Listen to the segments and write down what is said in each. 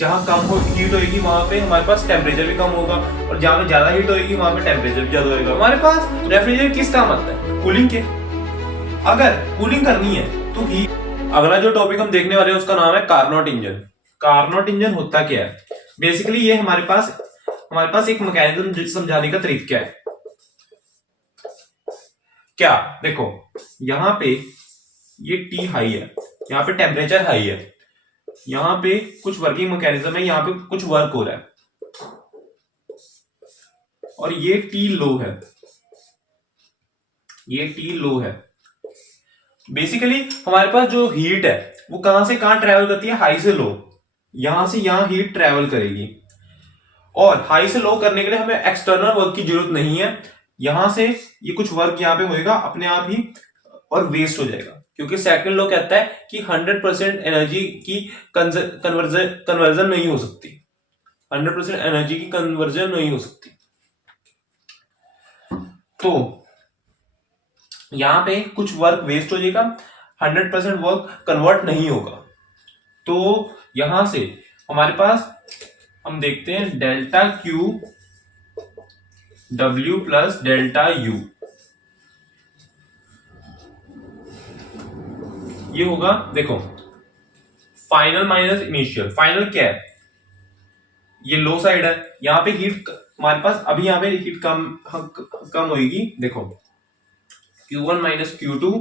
जहाँ कम हीट होगी वहां पे हमारे पास टेम्परेचर भी कम होगा, और जहाँ पे ज्यादा हीट होगी वहां पे टेम्परेचर भी ज्यादा होगा। हमारे पास रेफ्रिजरेटर किस काम आता है? कूलिंग के। अगर कूलिंग करनी है तो हीट। अगला जो टॉपिक हम देखने वाले हैं उसका नाम है कार्नोट इंजन। कार्नोट इंजन होता क्या है? बेसिकली ये हमारे पास एक मैकेनिज्म समझाने का तरीका है। क्या देखो, यहाँ पे ये टी हाई है, यहाँ पे टेम्परेचर हाई है, यहाँ पे कुछ वर्किंग मैकेनिज्म है, यहाँ पे कुछ वर्क हो रहा है, और ये टी लो है, ये टी लो है। बेसिकली हमारे पास जो हीट है वो कहां से कहां ट्रेवल करती है? हाई से लो। यहां से यहां हीट ट्रेवल करेगी, और हाई से लो करने के लिए हमें एक्सटर्नल वर्क की जरूरत नहीं है। यहां से ये कुछ वर्क यहाँ पे होएगा अपने आप ही, और वेस्ट हो जाएगा, क्योंकि सेकंड लॉ कहता है कि 100% एनर्जी की कन्वर्जन नहीं हो सकती। 100% एनर्जी की कन्वर्जन नहीं हो सकती। तो यहां पे कुछ वर्क वेस्ट हो जाएगा, 100% वर्क कन्वर्ट नहीं होगा। तो यहां से हमारे पास हम देखते हैं delta Q W plus delta U, ये होगा। देखो, फाइनल माइनस इनिशियल। फाइनल क्या है? ये लो साइड है, यहाँ पे हीट हमारे पास अभी यहाँ पे हीट कम होगी। देखो, Q1 minus Q2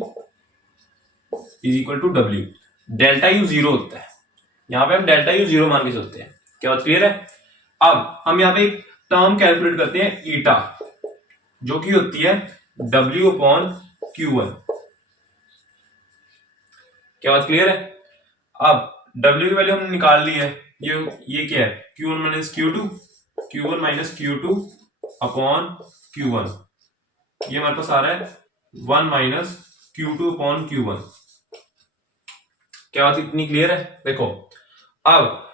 is equal to W। Delta U zero होता है, यहाँ पे हम डेल्टा यू जीरो मान के चलते हैं। क्या बात क्लियर है? अब हम यहाँ पे एक टर्म कैलकुलेट करते हैं, ईटा, जो कि होती है W अपॉन Q1। क्या बात क्लियर है? अब W की वैल्यू हमने निकाल ली है। ये क्या है? Q1 minus Q2, Q1 minus Q2 upon Q1। ये हमारे पास आ रहा है 1 माइनस Q2 अपॉन Q1। क्या बात इतनी क्लियर है? देखो, अब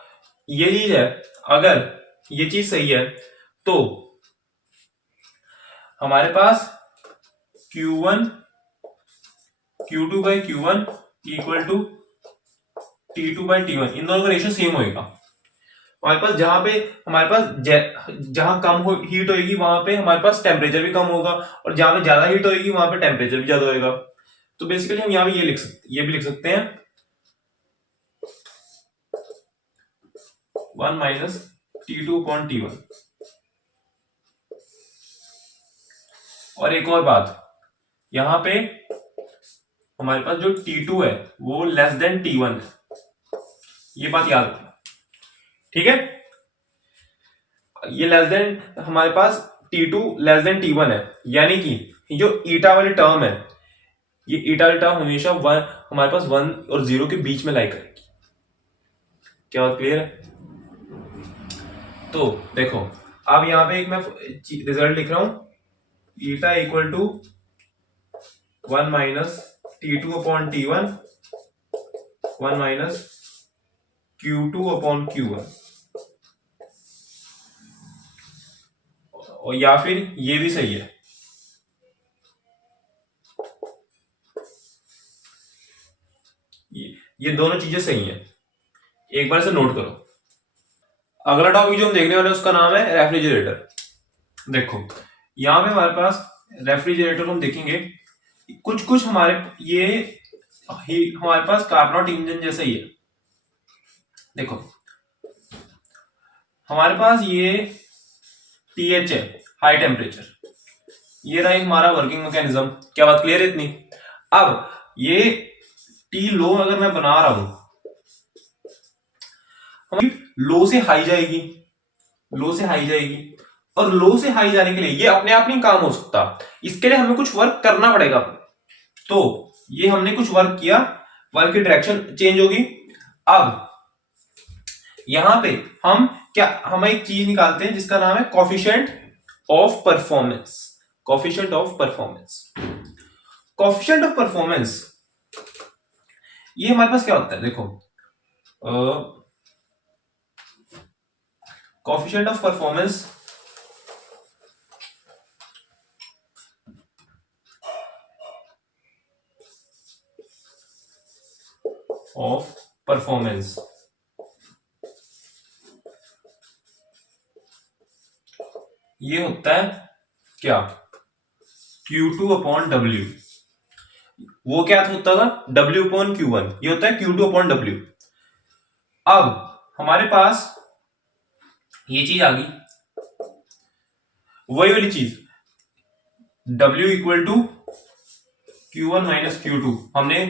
ये चीज है, अगर ये चीज सही है तो हमारे पास Q1 Q2 by Q1 equal to T2 by T1, इन दोनों का रेशियो सेम होएगा। हमारे पास जहां कम हीट होगी वहां पे हमारे पास टेम्परेचर भी कम होगा, और जहां पे ज्यादा हीट होगी वहां पे टेम्परेचर भी ज्यादा होएगा। तो बेसिकली हम यहाँ पे ये भी लिख सकते हैं 1 माइनस T2 अपॉन T1। और एक और बात, यहां पे हमारे पास जो T2 है वो लेस देन T1 है, ये बात याद रखना, ठीक है? ये लेस देन, हमारे पास T2 लेस देन T1 है, यानी कि जो ईटा वाली टर्म है, ये ईटा वाली टर्म हमेशा हमारे पास 1 और 0 के बीच में लाई करेगी। क्या बात क्लियर है? तो देखो, अब यहां पे एक मैं रिजल्ट लिख रहा हूं, eta equal to 1 minus T2 upon T1, 1 minus Q2 upon Q1, और या फिर ये भी सही है। ये दोनों चीजें सही हैं, एक बार से नोट करो। अगला टॉपिक जो हम देखने वाले हैं उसका नाम है रेफ्रिजरेटर। देखो, यहां पे हमारे पास रेफ्रिजरेटर हम देखेंगे, कुछ हमारे पास कार्नोट इंजन जैसा ही है। देखो, हमारे पास ये TH है, हाई टेम्परेचर, ये रहा हमारा वर्किंग मैकेनिज्म। क्या बात क्लियर है इतनी? अब ये T लो अगर मैं बना रहा हूं, लो से हाई जाएगी, लो से हाई जाएगी, और लो से हाई जाने के लिए ये अपने आप नहीं काम हो सकता, इसके लिए हमें कुछ वर्क करना पड़ेगा। तो ये हमने कुछ वर्क किया, वर्क की डायरेक्शन चेंज होगी। अब यहां पे हम एक चीज निकालते हैं जिसका नाम है coefficient of performance. Coefficient of performance, coefficient of performance, ये हमारे पास क्या होता है? देखो, coefficient of performance of performance ये होता है क्या, Q2/W। वो क्या होता था, W/Q1, ये होता है Q2/W। अब हमारे पास ये चीज आ गई, वही वाली चीज, W equal to Q1 minus Q2। हमने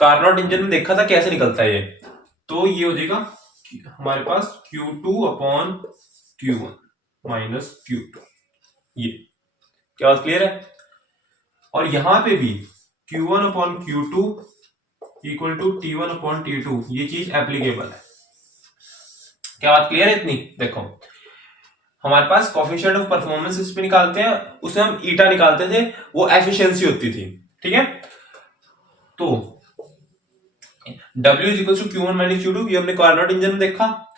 कार्नोट इंजन में देखा था कैसे निकलता है ये, तो ये हो जाएगा हमारे पास Q2/Q1 माइनस Q2। ये क्या बात क्लियर है? और यहां पे भी Q1/Q2 इक्वल टू T1/T2, ये चीज एप्लीकेबल है। क्या बात क्लियर है इतनी? देखो हमारे पास कोफिशिएंट ऑफ परफॉर्मेंस इस पे निकालते हैं, उसमें हम ईटा निकालते थे, वो एफिशिएंसी होती थी, ठीक है। तो W is equal to Q1 minus Q2, ये हमने कार्नोट इंजन में देखा।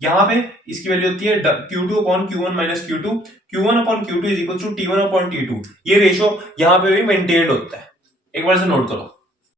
यहां पे इसकी वैल्यू होती है Q2/Q1 minus Q2, Q1/Q2 is equal to T1/T2। ये रेशियो यहां पे भी मेंटेन्ड होता है, एक बार से नोट करो।